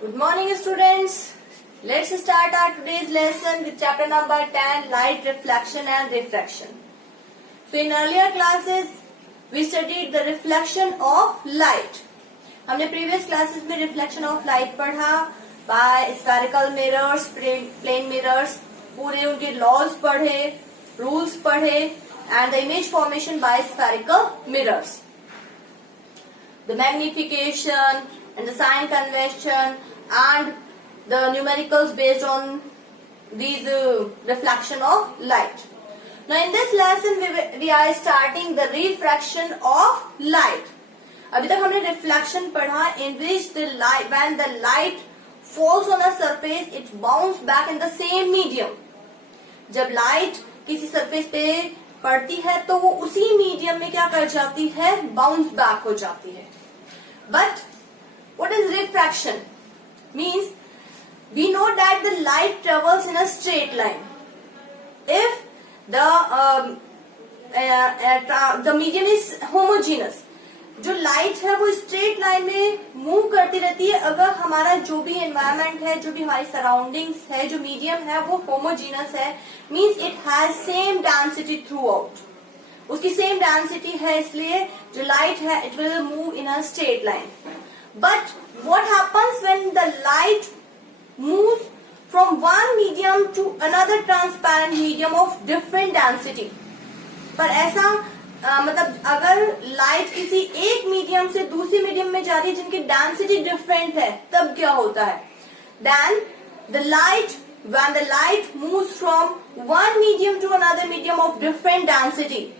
Good morning, students. Let's start our today's lesson with chapter number 10, light reflection and refraction. So in earlier classes, we studied the reflection of light. हमने previous classes में reflection of light पढ़ा by spherical mirrors, plane mirrors, पूरे उनके laws पढ़े, rules पढ़े and the image formation by spherical mirrors. The magnification and the sign convention and the numericals based on these reflection of light. Now in this lesson we are starting the refraction of light. अभी तक हमने reflection पढ़ा in which the light, when the light falls on a surface, it bounces back in the same medium. जब light किसी surface पे पड़ती है तो वो उसी medium में क्या कर जाती है, bounce back हो जाती है. But what is refraction? Means we know that the light travels in a straight line. If the medium is homogeneous, जो लाइट है वो स्ट्रेट लाइन में मूव करती रहती है अगर हमारा जो भी एनवायरमेंट है, जो भी हमारी सराउंडिंग्स है, जो मीडियम है वो होमोजीनस है, means it has same density throughout. उसकी सेम डेंसिटी है, इसलिए जो लाइट है it will move in a straight line. But what happens when the light moves from one medium to another transparent medium of different density. पर ऐसा मतलब अगर light किसी एक मीडियम से दूसरे मीडियम में जा रही है जिनकी डेंसिटी डिफरेंट है, तब क्या होता है? Then the light, when the light moves from one medium to another medium of different density,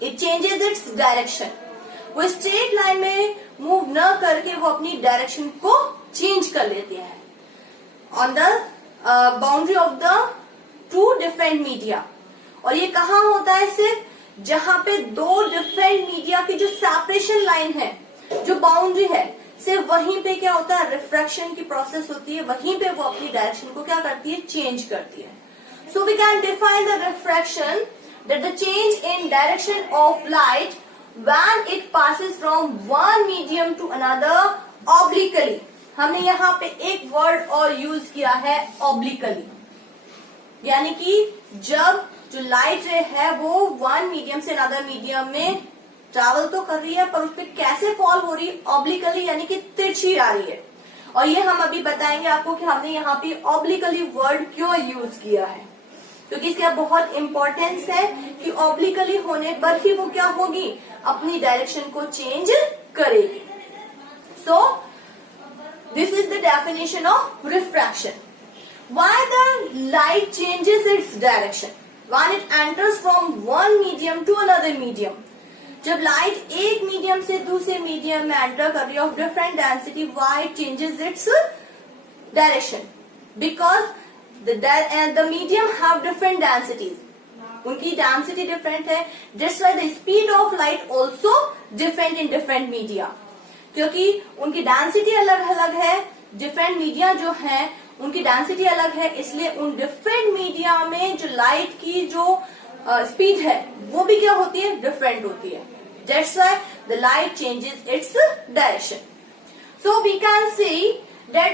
it changes its direction. वो स्ट्रेट लाइन में मूव न करके वो अपनी डायरेक्शन को चेंज कर लेते हैं on the boundary of the two different media. और ये कहाँ होता है? सिर्फ जहां पे दो डिफरेंट मीडिया की जो सेपरेशन लाइन है, जो बाउंड्री है, सिर्फ वहीं पे क्या होता है, रिफ्रैक्शन की प्रोसेस होती है. वहीं पे वो अपनी डायरेक्शन को क्या करती है, चेंज करती है. So we can define the refraction that the change in direction of light when it passes from one medium to another obliquely. हमने यहाँ पे एक वर्ड और यूज किया है obliquely, यानी कि जब जो लाइट रे है वो वन मीडियम से अनदर मीडियम में ट्रैवल तो कर रही है पर उस पर कैसे फॉल हो रही है, obliquely, यानी कि तिरछी आ रही है. और ये हम अभी बताएंगे आपको कि हमने यहाँ पे obliquely वर्ड क्यों यूज किया है, क्योंकि इसका बहुत इंपॉर्टेंस है कि ऑब्लिकली होने पर ही वो क्या होगी, अपनी डायरेक्शन को चेंज करेगी. So this is the definition of refraction. Why the light changes its direction when it enters from one medium to another medium. जब लाइट एक मीडियम से दूसरे मीडियम में एंटर कर रही है of different density, why it changes its direction? Because the medium have different densities. उनकी density different है. That's why the speed of light also different in different media. क्योंकि उनकी डेंसिटी अलग अलग है, डिफरेंट मीडिया जो है उनकी डेंसिटी अलग है, इसलिए उन डिफरेंट मीडिया में जो लाइट की जो स्पीड है वो भी क्या होती है, डिफरेंट होती है. That's why the light changes its direction. So we can see that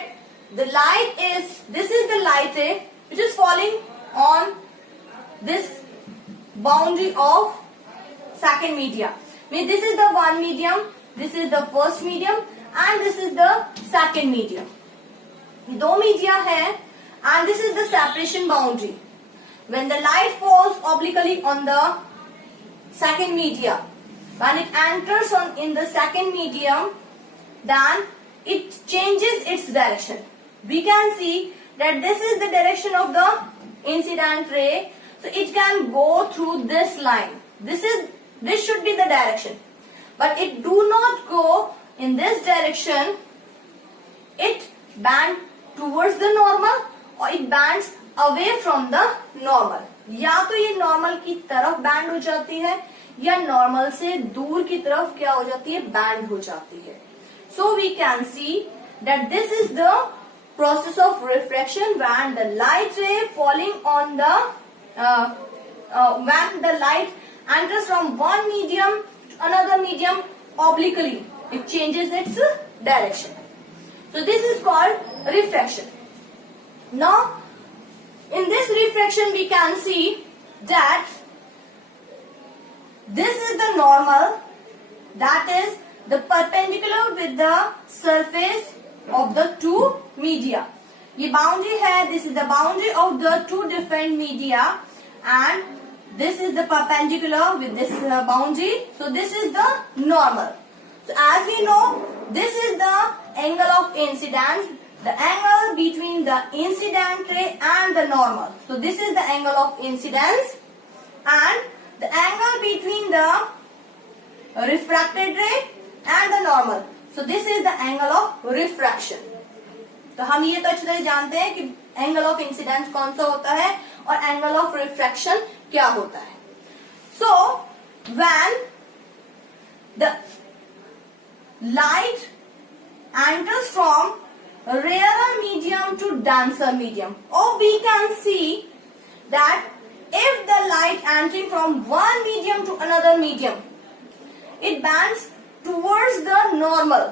the light is, this is the light ray which is falling on this boundary of second media. Means this is the one medium, this is the first medium and this is the second medium. दो media है and this is the separation boundary. When the light falls obliquely on the second media, when it enters on in the second medium, then it changes its direction. We can see that this is the direction of the incident ray, so it can go through this line. This should be the direction, but it do not go in this direction. It bend towards the normal or it bends away from the normal. या तो ये normal की तरफ band हो जाती है या normal से दूर की तरफ क्या हो जाती है, बैंड हो जाती है. So we can see that this is the process of refraction when the light ray falling on the when the light enters from one medium to another medium obliquely, it changes its direction. So this is called refraction. Now in this refraction we can see that this is the normal, that is the perpendicular with the surface of the two media. ये boundary है, this is the boundary of the two different media and this is the perpendicular with this boundary. So this is the normal. So as we know, this is the angle of incidence, the angle between the incident ray and the normal. So this is the angle of incidence and the angle between the refracted ray and the normal. So this is the angle of refraction. तो हम ये तो अच्छी तरह जानते हैं कि angle of incidence कौन सा होता है और एंगल ऑफ रिफ्रैक्शन क्या होता है. So when the light enters from rarer medium to denser medium, or we can see that if the light entering from one medium to another medium, it bends towards the normal.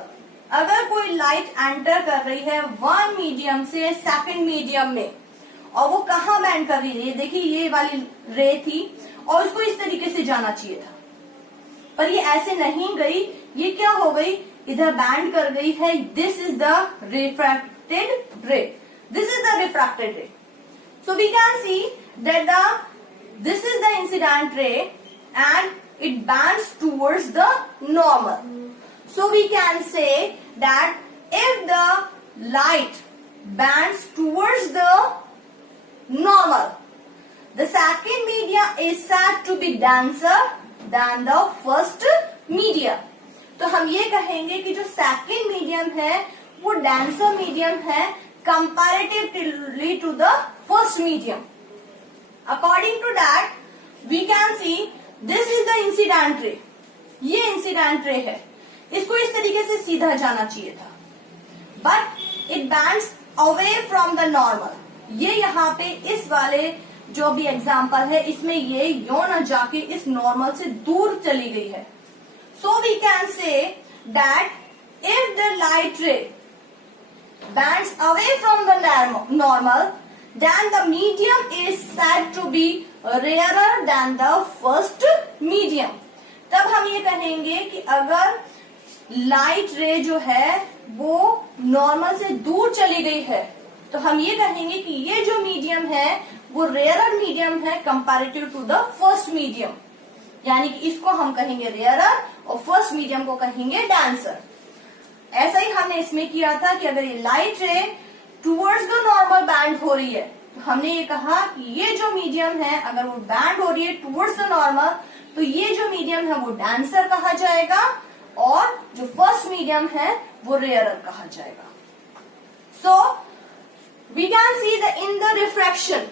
अगर कोई light enter कर रही है one medium से second medium में और वो कहाँ बैंड कर रही है, देखिए ये वाली रे थी और उसको इस तरीके से जाना चाहिए था, पर ये ऐसे नहीं गई, ये क्या हो गई, इधर बैंड कर गई है. This is the refracted ray, this is the refracted ray. So we can see that this is the incident ray and it bends towards the normal. So we can say that if the light bends towards the normal, the second media is said to be denser than the first media. तो हम ये कहेंगे कि जो second medium है वो denser medium है comparatively to the first medium. According to that we can see this is the incident ray, ये इंसिडेंट रे है, इसको इस तरीके से सीधा जाना चाहिए था, but it bands away from the normal. ये यहाँ पे इस वाले जो भी एग्जाम्पल है इसमें ये यो न जाके इस नॉर्मल से दूर चली गई है. So we can say that if the light ray bends away from the normal, then the medium is said to be rarer than the first medium. तब हम ये कहेंगे कि अगर लाइट रे जो है वो नॉर्मल से दूर चली गई है तो हम ये कहेंगे कि ये जो मीडियम है वो रेयर मीडियम है comparative to the first medium, यानी कि इसको हम कहेंगे रेयर और फर्स्ट मीडियम को कहेंगे डेंसर. ऐसा ही हमने इसमें किया था कि अगर ये लाइट रे टूवर्ड्स द नॉर्मल बैंड हो रही है तो हमने ये कहा कि ये जो मीडियम है अगर वो बैंड हो रही है टूवर्ड्स द नॉर्मल तो ये जो मीडियम है वो डेंसर कहा जाएगा और जो फर्स्ट मीडियम है वो रेयरर कहा जाएगा. So we can see the in the refraction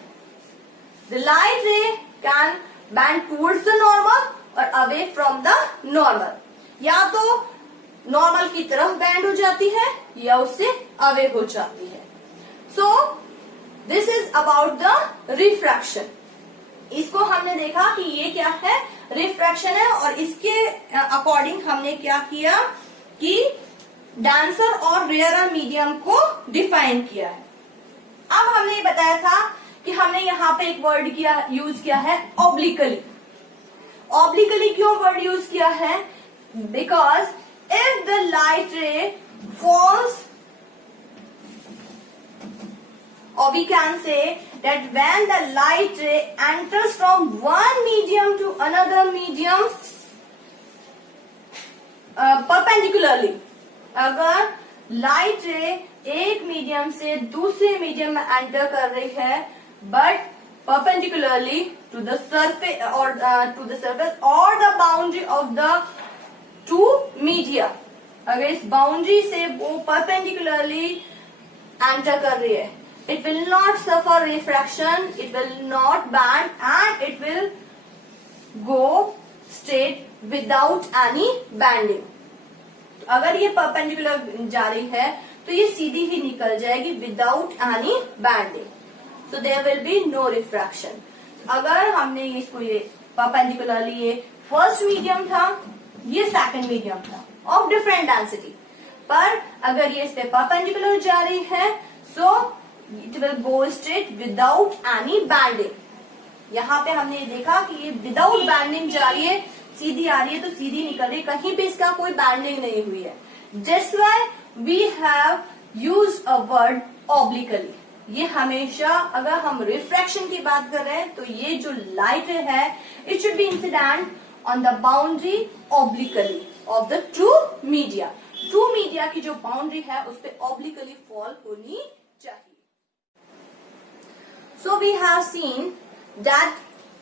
the light ray can bend towards the normal और अवे फ्रॉम द नॉर्मल, या तो नॉर्मल की तरफ बैंड हो जाती है या उससे अवे हो जाती है. सो this is about the refraction. इसको हमने देखा कि ये क्या है, रिफ्रैक्शन है, और इसके अकॉर्डिंग हमने क्या किया कि डेंसर और रेयर मीडियम को डिफाइन किया है. अब हमने ये बताया था कि हमने यहाँ पे एक वर्ड यूज किया है ऑब्लिकली. ऑब्लिकली क्यों वर्ड यूज किया है, because if the light ray falls, or we can say that when the light ray enters from one medium to another medium perpendicularly, अगर लाइट रे एक मीडियम से दूसरे मीडियम में एंटर कर रही है but perpendicularly to the surface or the boundary of the two media, अगर इस बाउंड्री से वो परपेंडिकुलरली एंटर कर रही है, it will not suffer refraction, it will not bend and it will go straight without any bending. अगर ये perpendicular जा रही है तो ये सीधी ही निकल जाएगी without any bending, so there will be no refraction. अगर हमने इसको ये परपेंडिकुलरली, ये फर्स्ट मीडियम था, ये सेकंड मीडियम था ऑफ डिफरेंट डेंसिटी, पर अगर ये इस पे परपेंडिकुलर जा रही है so it will go straight without any bending. यहाँ पे हमने देखा कि ये विदाउट बैंडिंग जा रही है, सीधी आ रही है तो सीधी निकल रही है, कहीं पे इसका कोई बैंडिंग नहीं हुई है। That's why we have used a word obliquely. ये हमेशा अगर हम रिफ्रैक्शन की बात कर रहे हैं तो ये जो लाइट है it should be incident on the boundary obliquely of the true media. True media की जो बाउंड्री है उस पे ऑब्लिकली फॉल होनी चाहिए। So we have seen that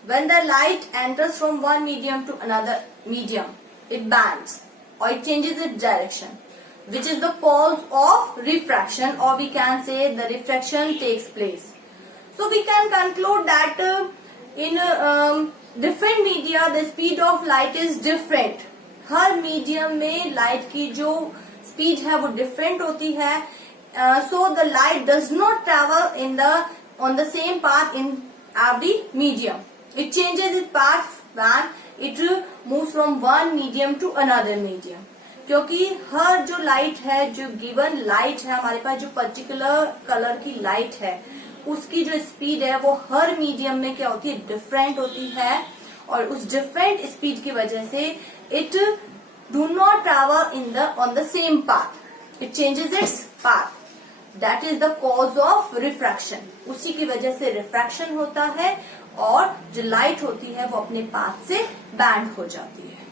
when the light enters from one medium to another medium, it bends or it changes its direction, which is the cause of refraction, or we can say the refraction takes place. So we can conclude that in different media the speed of light is different. Her medium में light की जो speed है वो different होती है। So the light does not travel on the same path in every medium. It changes its path when it moves from one medium to another medium. क्योंकि हर जो light है, जो गिवन लाइट है, हमारे पास जो पर्टिकुलर कलर की light है उसकी जो स्पीड है वो हर मीडियम में क्या होती है, डिफरेंट होती है। और उस डिफरेंट स्पीड की वजह से it do not travel on the same path, it changes its path. That is the cause of refraction. उसी की वजह से रिफ्रैक्शन होता है और जो लाइट होती है वो अपने पाथ से बैंड हो जाती है।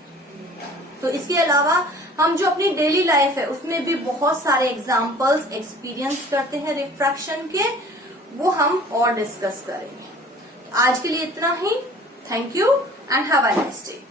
तो इसके अलावा हम जो अपनी डेली लाइफ है उसमें भी बहुत सारे एग्जाम्पल्स एक्सपीरियंस करते हैं रिफ्रैक्शन के, वो हम और डिस्कस करेंगे। आज के लिए इतना ही। Thank you and have a nice day.